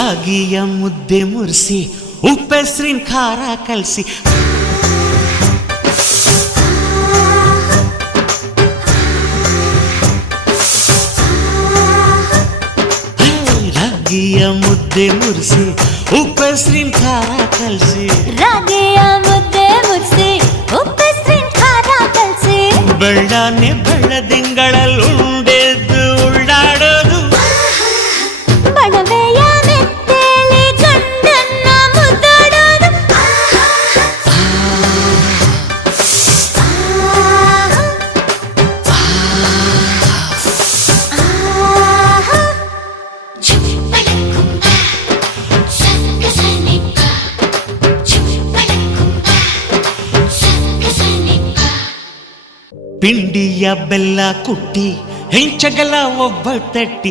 ರಾಗಿಯ ಮುದ್ದೆ ಮುರಿಸಿ ಉಪ್ಪೆಸ್ರಿನ ಖಾರ ಕಲಸಿ ರಾಗಿಯ ಮುದ್ದೆ ಮುರಿಸಿ ಉಪ್ಪೆಸ್ರಿನ ಖಾರ ಕಲಸಿ ರಾಗಿಯ ಮುದ್ದೆ ಮುರಿಸಿ ಉಪ್ಪೆಸ್ರಿನ ಖಾರ ಕಲಸಿ ಬೆಳ್ಳನೆ ಬೆಳ್ಳದಿಂಗಳಲ್ಲುಂಡೆದ್ದು ಉಳ್ಳಾಡೋದು ಬಣವೆಯ ಮೆತ್ತೇಲಿ ಗಂಡನ್ನ ಮುದ್ದಾಡೋದು ಪಿಂಡಿಯ ಬೆಲ್ಲ ಕುಟ್ಟಿ ಹೆಂಚಗಲ ಒಬ್ಬ ತಟ್ಟಿ